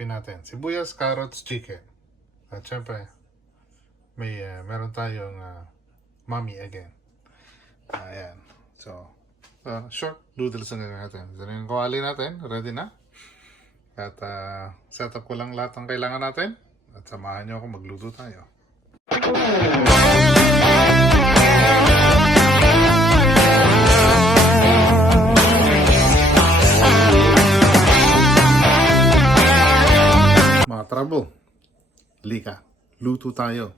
recipe natin. Sibuyas, carrots, chicken. At syempre, meron tayong mommy again. Ayan. So, short noodles ang gagawin natin. Ito na yung kawali natin. Ready na. At set up ko lang lahat ng kailangan natin. At samahan nyo ako magluto tayo. Mga trouble, lika, luto tayo.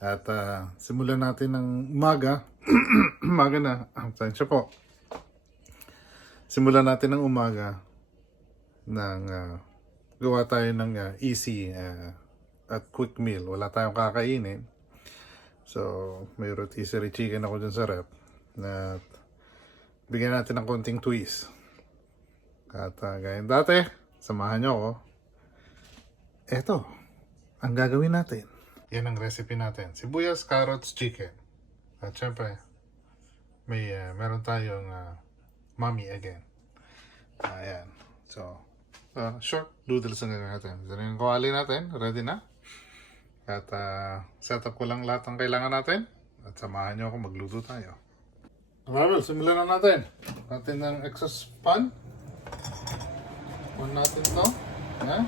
At simulan natin ng umaga. Umaga na, tansya po. Simulan natin ng umaga ng gawa tayo ng easy at quick meal. Wala tayong kakainin. So, may rotisserie chicken ako dyan sa rep. At bigyan natin ng konting twist. At gaya dati, samahan nyo ako. Eto, ang gagawin natin. Yan ang recipe natin. Sibuyas, carrots, chicken. At syempre, meron tayong mommy again. Ayan. So, short noodles ang gagawin natin. Ito na yung kawali natin. Ready na. At set up ko lang lahat ng kailangan natin. At samahan nyo ako magluto tayo. Marvel, simulan na natin. Natin ng exhaust pan. On natin to. Ayan.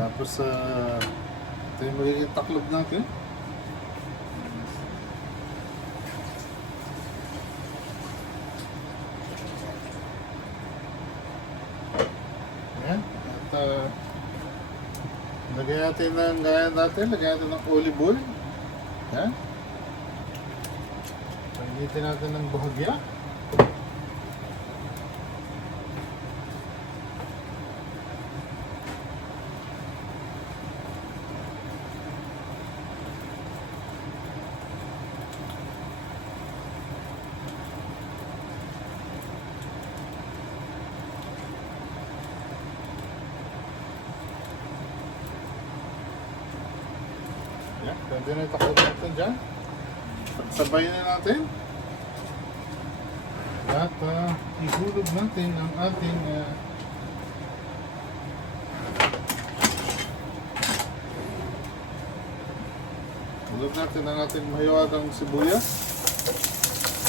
Tapos, ito yung magiging taklob natin. Ayan. At, lagyan natin ng gaya natin. Lagyan natin ng olive oil. Ayan. Painitin natin ng bahagya. Yan, pwede na itakot natin dyan. Sabayin na natin. At ihulog natin ang ating hulog natin ang ating mahiwagang sibuyas.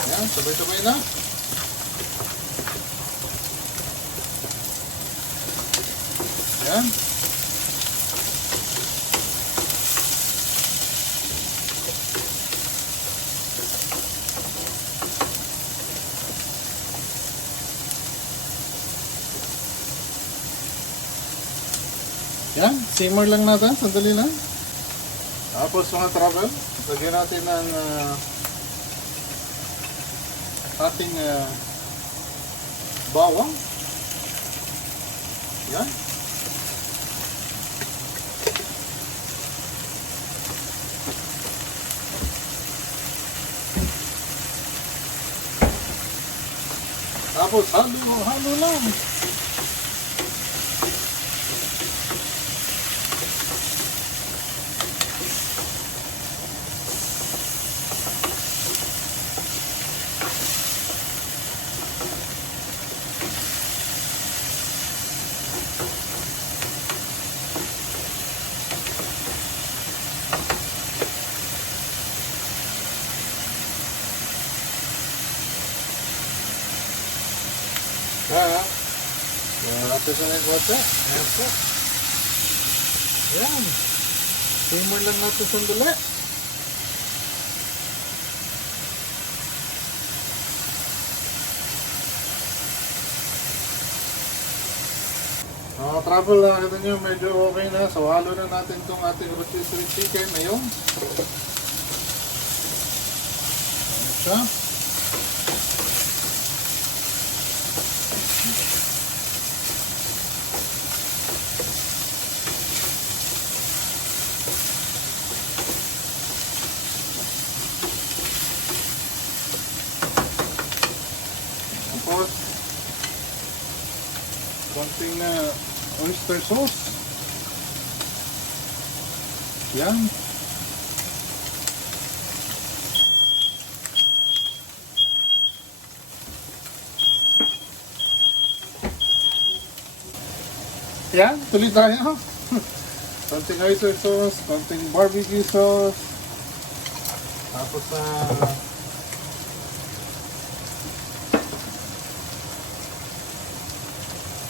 Yan, sabay-sabay na. Yan. Yan, simmer lang natin, sandali lang. Tapos mga travel, lagyan natin ng ating bawang. Yan. Tapos halo lang. Natin na yung kotse. Ayan po. Ayan. Simmer lang natin sandali. Mga travel, nakita nyo medyo okay na. So halo na natin itong ating rotisserie chicken ngayon. Ayan siya. Konting oyster sauce. Yan. Yan, tuloy tayo. Konting oyster sauce, konting barbecue sauce. Tapos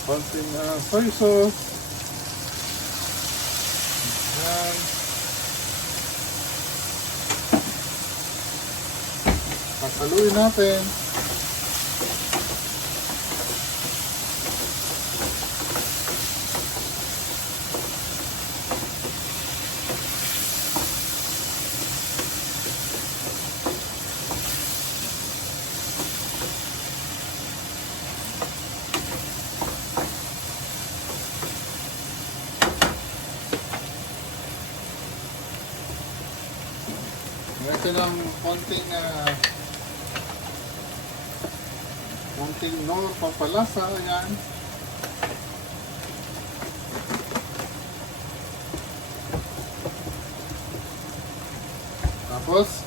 konting soy sauce. Yan. Pasaluin natin. Ito ng konting nor pampalasa, yan. Tapos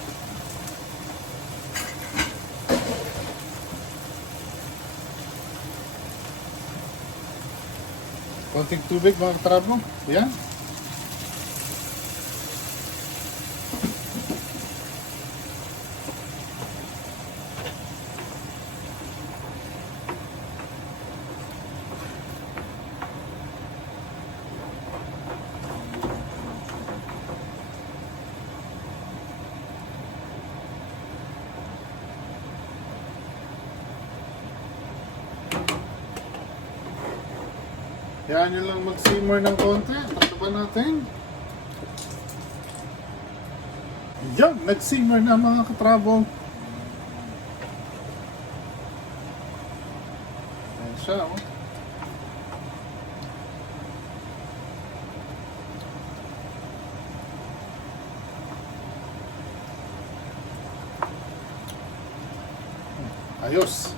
konting tubig mga katrabo, yan. Yan yun lang mag-simmer ng konti. Takpan natin. Yan, nag-simmer na mga katrabo. Ayan siya, oh. Ayos.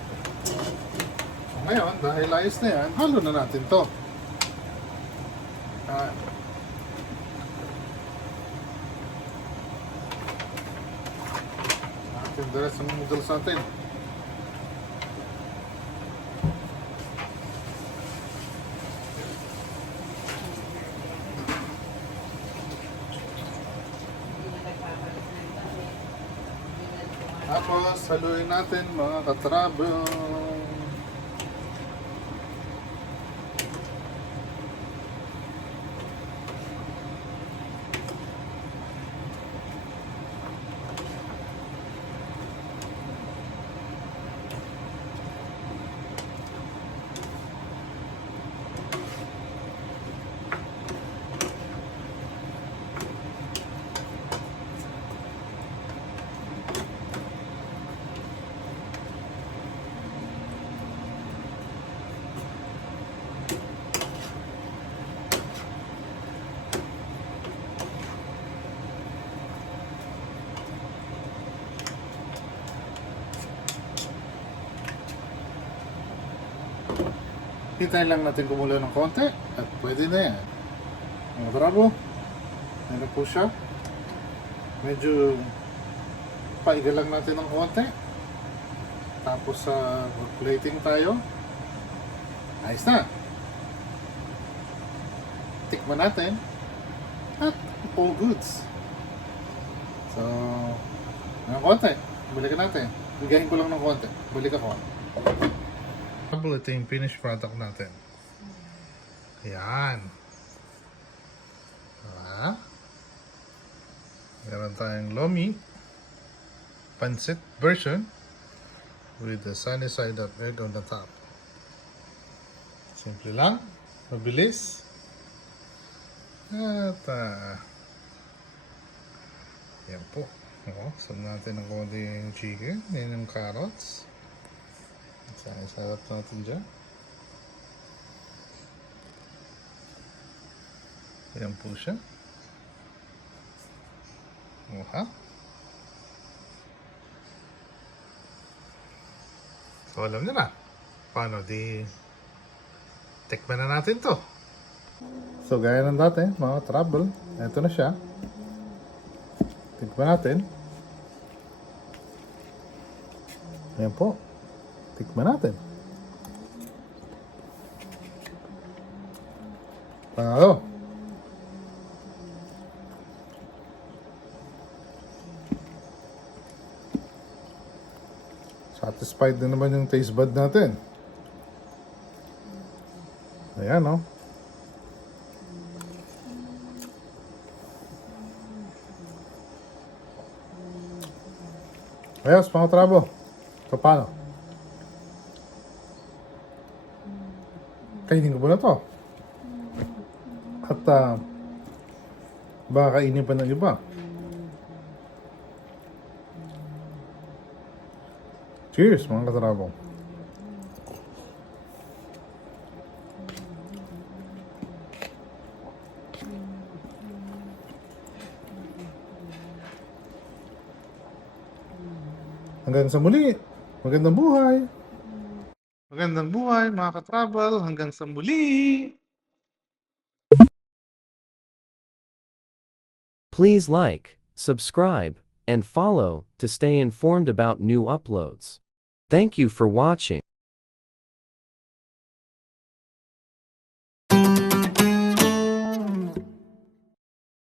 Ngayon, dahil ayos na yan, halo na natin to. Natin the rest ng noodles natin. Tapos, haluin natin mga katrabo. Hintayin lang natin kumulo ng konti at pwede na yan. Mga bravo, meron po siya. Medyo paiga lang natin ng konti. Tapos plating tayo. Ayos na. Tikman natin at all goods. So, ng konti, balikan natin. Bigahin ko lang ng konti. Balik ako. Ito yung finished product natin. Ayan. Diba? Meron tayong lomi pancit version with the sunny side up egg on the top. Simple lang. Mabilis. At yan po. Saan natin ang konting chicken. Yan yung carrots. Sarap natin dyan. Ayan po siya. Oha. So alam nyo na. Paano di tikman na natin to. So gaya ng dati, mga trouble. Ito na siya. Tikman natin. Ayan po. Tikman natin. Panalo. Satisfied na naman yung taste bud natin. Ayan, no? Ayos, mga trabo. So, paano? Kainin ko ba na to? At, baka kainin pa ng iba. Cheers, mga katrabo. Hanggang sa muli. Magandang buhay. Magandang buhay, mga katravel. Hanggang sa muli. Please like, subscribe, and follow to stay informed about new uploads. Thank you for watching.